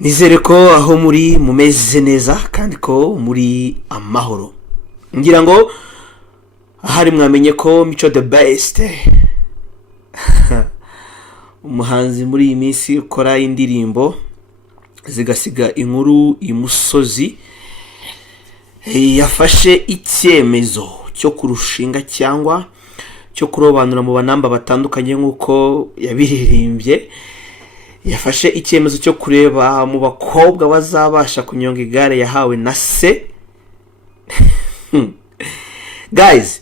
Nizere ko aho muri mumeze neza kandi ko muri amahoro. Ngira ngo ahari mwamenye ko Mico the best umuhanzi muri iyi minsi ukora indirimbo zigasiga inkuru imusozi yafashe icyemezo cyo kurushinga cyangwa cyo kurobanura mu banamba batandukanye nkuko yabiririmbye. Yafashe icyemezo cyo kureba mu bakobwa bazabasha kunyonga igare yahawe na se. Guys,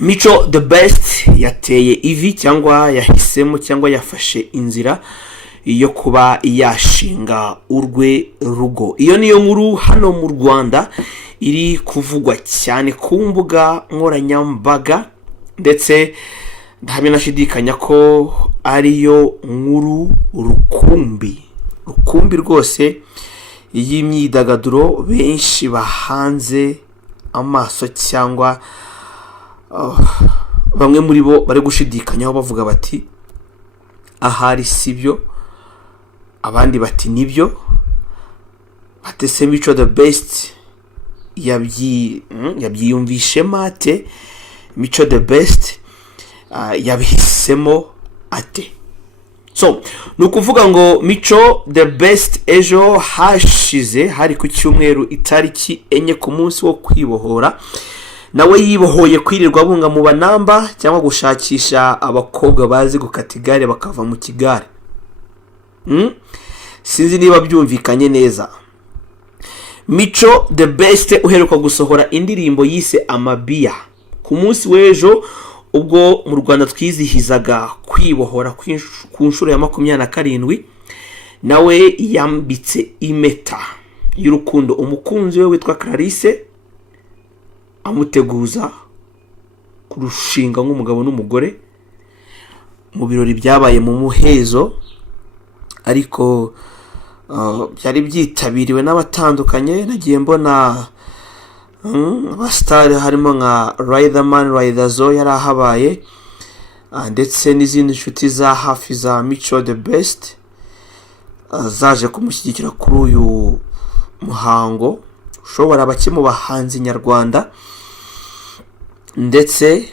Mico the best yateye ivi cyangwa yahisemo cyangwa yafashe inzira yo kuba yashinga urwe rugo. Iyo niyo nkuru hano mu Rwanda iri kuvugwa cyane ku mbuga nkoranyambaga, ndetse ntabe nashidikanya ko ariyo nkuru rukumbi rwose y'imyidagaduro benshi bahanze amaso, cyangwa bamwe muri bo bari gushidikanyaho bavuga bati ahari sibyo, abandi bati nibyo. Batese Mico the best yabyiyumvishe mate, Mico the best yabihisemo ate. So nukuvuga ngo Mico the best ejo hashize hari ku cyumweru itariki 4 ku munsi wo kwibohora, nawe yibohoye kwirirwa bunga mu banamba cyangwa gushakisha abakobwa bazi gukata igare bakava mu kigare. Sinzi niba byumvikanye neza. Mico the best uheruka gusohora indirimbo yise Amabiya ku munsi w'ejo, ubwo mu Rwanda twizihizaga kwibohora ku nshuro ya 27, nawe yambitse impeta y'urukundo umukunzi we witwa Clarisse, amuteguza kurushinga nk'umugabo n'umugore mu birori byabaye mu muhezo. Ariko byari byitabiriwe n'abatandukanye. Nagiye mbona abastari harimo nka Riderman, Riderzo yarahabaye, ndetse n'izindi nshuti za hafi za Mico the best zaje kumushyigikira kuri uyu muhango ushobora bake mu bahanzi nyarwanda, ndetse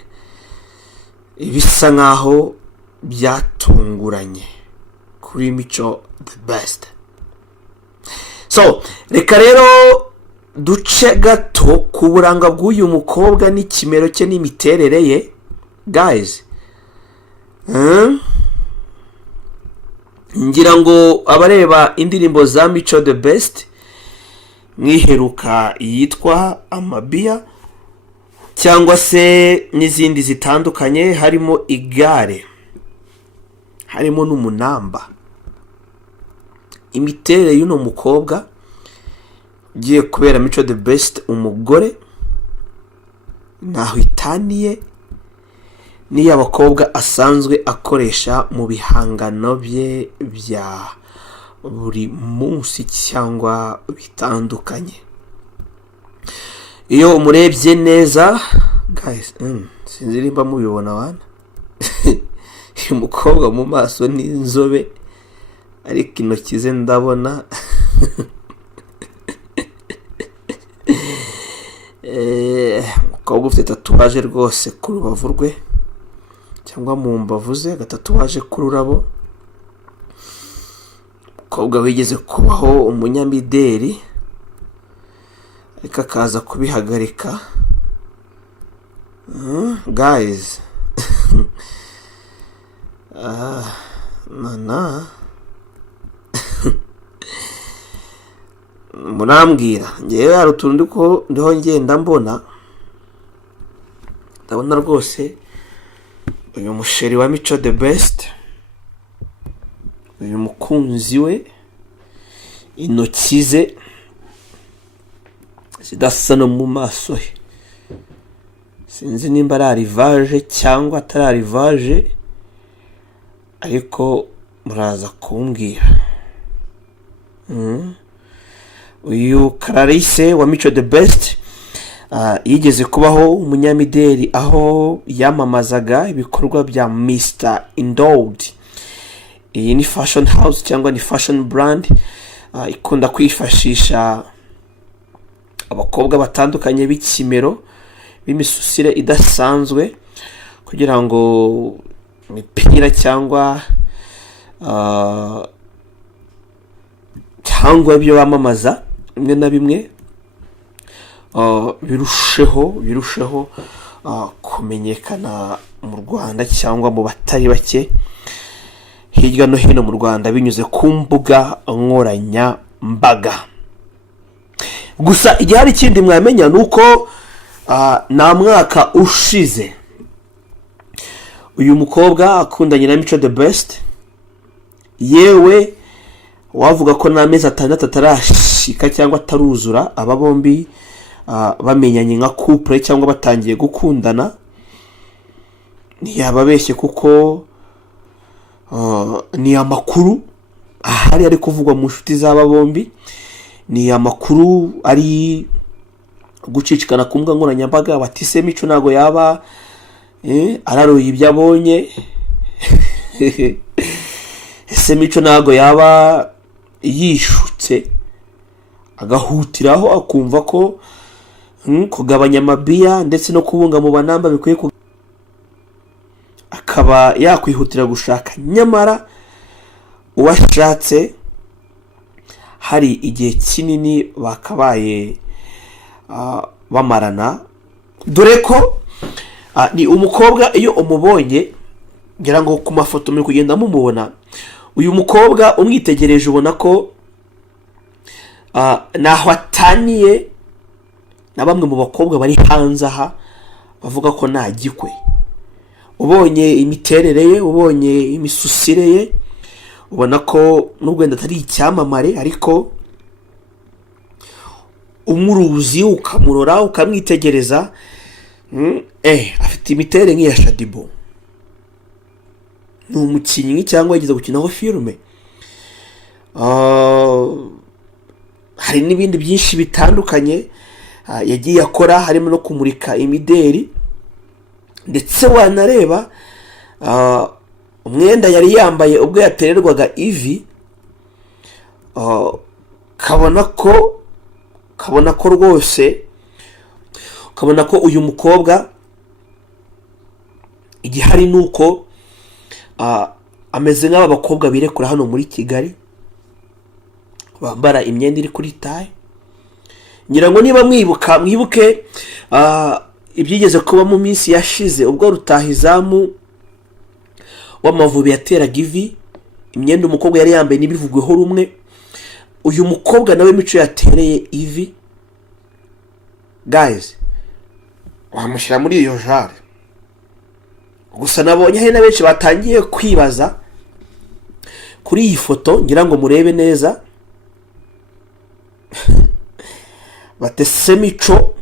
bisa nkaho byatunguranye kuri Mico the best. So reka rero duce gato ku buranga bw'uyu mukobwa n'ikimero cye n'imiterere ye. Guys, ngira ngo abareba indirimbo za Mico the best mwiheruka yitwa Amabiya cyangwa se n'izindi zitandukanye, harimo Igare, harimo n'Umunamba. Imiterere y'uno mukobwa ugiye kubera Mico the best umugore naho itaniye niyo abakobwa asanzwe akoresha mu bihangano bye bya buri munsi cyangwa bitandukanye. Iyo umurebye neza guys, sinzi nimba mubibona wana uyu mukobwa mu maso ni inzobe, ariko intoki ze ndabona umukobwa ufite tatuwaje rwose ku rubavu rwe cyangwa mu mbavu ze, agatatuwaje k'ururabo. Umukobwa wigeze kubaho umunyamideli ariko akaza kubihagarika. Guys, nana murambwira ngewe hari utuntu ko ndiho ngenda mbona, ndabona rwose uyu musheri wa Mico the best, uyu mukunzi we, intoki ze zidasa no mu maso he. Sinzi nimba ari arivaje cyangwa atari arivaje, ariko muraza kumbwira. Uyu Clarisse wa Mico the best yigeze kubaho umunyamideli aho yamamazaga ibikorwa bya Mr. Indowed. iyi ni fashion house cyangwa ni fashion brand ikunda kwifashisha abakobwa batandukanye b'ikimero b'imisusire idasanzwe kugira ngo imipira cyangwa ibyo bamamaza bimwe na bimwe birusheho kumenyekana mu Rwanda cyangwa mu batari bake hirya no hino mu Rwanda binyuze ku mbuga nkoranyambaga. Gusa igihe hari ikindi mwamenya nuko nta mwaka ushize uyu mukobwa akundanye na Mico the Best, yewe wavuga ko n'amezi 6 atarashika cyangwa ataruzura aba bombi bamenyanye nka couple cyangwa batangiye gukundana. Ntiyababeshye kuko ni amakuru ahari ari kuvugwa mu nshuti z'aba bombi, ni amakuru ari gucicikana ku mbuga nkoranyambaga bati se Mico ntago yaba araroye ibyo abonye ese Mico ntago yaba yishutse agahutiraho akumva ko kugabanya amabiya ndetse no kubunga mu banamba bikwiye akaba yakwihutira gushaka, nyamara uwashatse hari igihe kinini bakabaye bamarana, dore ko ni umukobwa iyo umubonye ngira ngo ku mafoto muri kugenda mumubona, uyu mukobwa umwitegereje ubona ko naho ataniye na bamwe mu bakobwa bari hanze aha bavuga ko nta gikwe. Ubonye imiterere ye, ubonye imisusire ye, ubona ko nubwo atari icyamamare ariko umuruzi ukamurora ukamwitegereza afite imiterere nk'iya Shadibo, ni umukinnyi cyangwa yigeze gukinaho filme. Hari n'ibindi byinshi bitandukanye yagiye akora, harimo no kumurika imideri, ndetse wanareba umwenda yari yambaye ubwo yatererwaga ivi, kabona ko rwose ukabona ko uyu mukobwa igihari nuko ameze nk'aba bakobwa birekura hano muri Kigali bambara imyenda iri kuri taye. Ngira ngo niba mwibuke ibyigeze kuba mu minsi yashize ubwo rutahizamu w'Amavubi yateraga ivi, imyenda umukobwa yari yambaye n'ibivugweho rumwe. Uyu mukobwa nawe Mico yatereye ivi, guys, wamushyira muri iyo jare. Gusa nabonye hari na benshi batangiye kwibaza kuri iyi foto, ngira ngo murebe neza batese Mico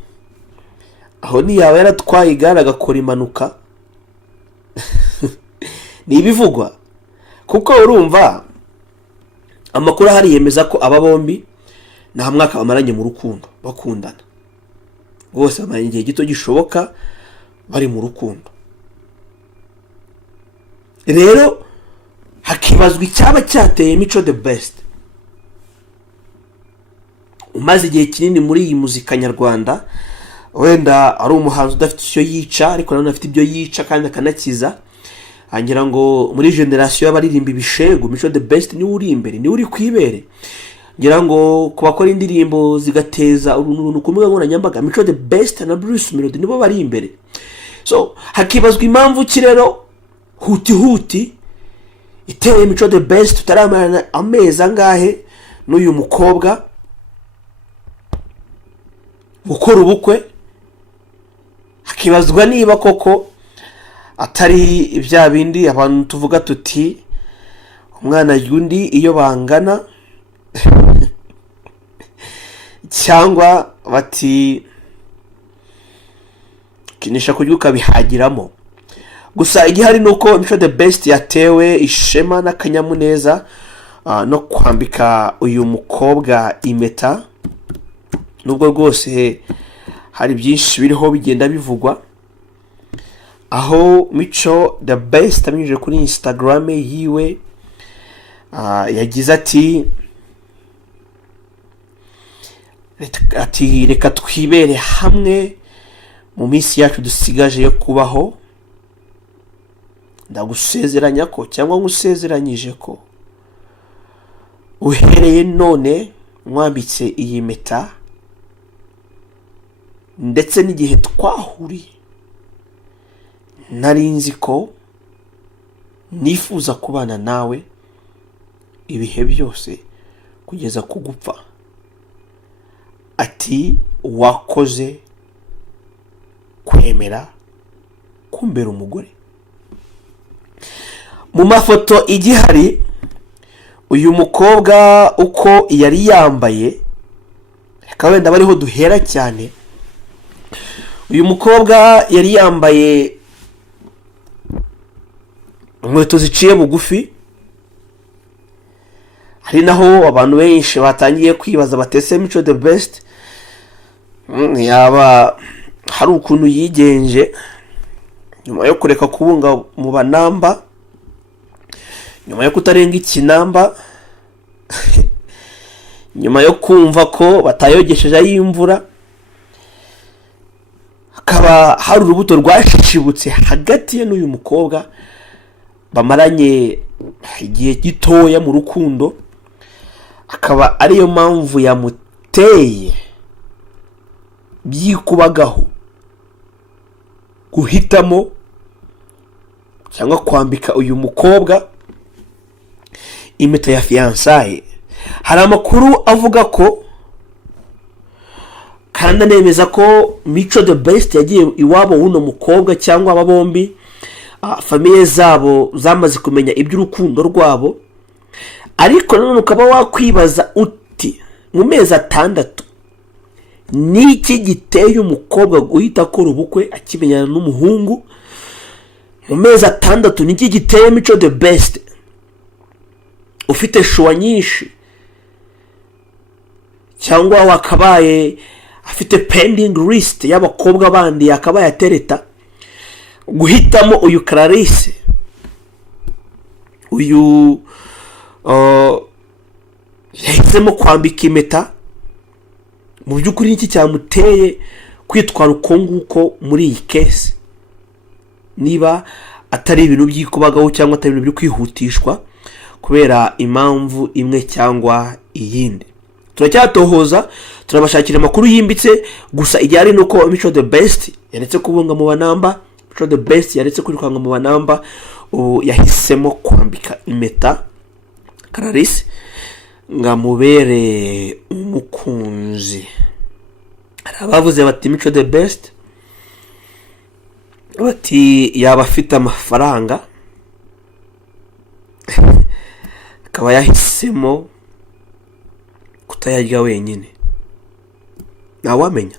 aho ni yaba yaratwaye igare agakora impanuka ni ibivugwa, kuko urumva amakuru ahari yemeza ko aba bombi nta mwaka bamaranye mu rukundo bakundana, bose bamaranye igihe gito gishoboka bari mu rukundo. Rero hakibazwa icyaba cyateye Mico the Best umaze igihe kinini muri iyi muzika nyarwanda, wenda ari umuhanzi udafite icyo yica ariko nanone afite ibyo yica kandi akanakiza. Ngira ngo muri generation y'abaririmba ibishego Mico the Best niwe uri imbere, niwe uri kwibere. Ngira ngo kubakora indirimbo zigateza uruntu ku mbuga nkoranyambaga Mico the Best na Bruce Melody nibo bari imbere. So hakibazwa impamvu ki rero huti iteye Mico the Best tutaramana amezi angahe n'uyu mukobwa gukora ubukwe. Hakibazwa niba koko atari ibya bindi abantu tuvuga tuti umwana y'undi iyo bangana cyangwa bati kinisha kuryuka bihagiramo. Gusa igihari nuko Mico the Best yatewe ishema n'akanyamuneza no kwambika uyu mukobwa impeta, nubwo rwose hari byinshi biriho bigenda bivugwa, aho Mico the Best abinyujije kuri Instagram yiwe yagize ati reka twibere hamwe mu minsi yacu dusigaje yo kubaho, ndagusezeranya ko cyangwa ngusezeranyije ko uhereye none mwambitse iyi mpeta ndetse n'igihe twahuriye nari nzi ko nifuza kubana nawe ibihe byose kugeza ku gupfa. Ati wakoze kwemera kumbera umugore. Mu mafoto igihari uyu mukobwa uko yari yambaye, reka wenda bariho duhera cyane. Uyu mukobwa yari yambaye inkweto ziciye bugufi, hari naho abantu benshi batangiye kwibaza batese Mico the Best yaba hari ukuntu yigenje nyuma yo kureka kubunga mu banamba, nyuma yo kutarenga ikinamba, nyuma yo kumva ko batayogesheje y'imvura. Hakaba hari urubuto rwashishibutse hagati ye n'uyu mukobwa bamaranye igihe gitoya mu rukundo, akaba ariyo mpamvu yamuteye byikubagaho guhitamo cyangwa kwambika uyu mukobwa impeta ya fiançailles. Hari amakuru avuga ko kandi anemeza ko Mico the Best yagiye iwabo w'uno mukobwa cyangwa aba bombi famiye zabo zamaze kumenya iby'urukundo rwabo. Ariko none ukaba wakwibaza uti mu mezi 6 niki giteye umukobwa guhita akora ubukwe akimenyana n'umuhungu? Mu mezi 6 niki giteye Mico the Best ufite shuwa nyinshi cyangwa wakabaye afite pending list y'abakobwa bandi yakabaye atereta guhitamo uyu Clarisse, uyu yahisemo kwambika impeta? Mu by'ukuri iki cyamuteye kwitwara uko nguko muri iyi case, niba atari ibintu byikubagaho cyangwa atari ibintu byo kwihutishwa kubera impamvu imwe cyangwa iyindi? Turacyatohoza, turabashakira amakuru yimbitse. Gusa ijyari nuko Mico the Best yaretse kubunga mu banamba, Mico the Best yaretse kwirukanga mu banamba, yahisemo kwambika impeta Clarisse ngamubere umukunzi. Abavuze bati Mico the Best bati yaba afite amafaranga akaba yahisemo kutayarya wenyine, ntawamenya.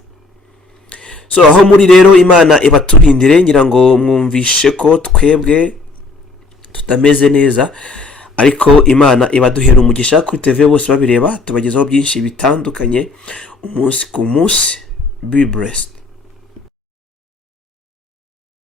So aho muri rero Imana ibaturindire, ngira ngo mwumvishe ko twebwe tutameze neza, ariko Imana ibaduhera umugisha kuri TV bose babireba, tubagezaho byinshi bitandukanye umunsi ku munsi. Be blessed.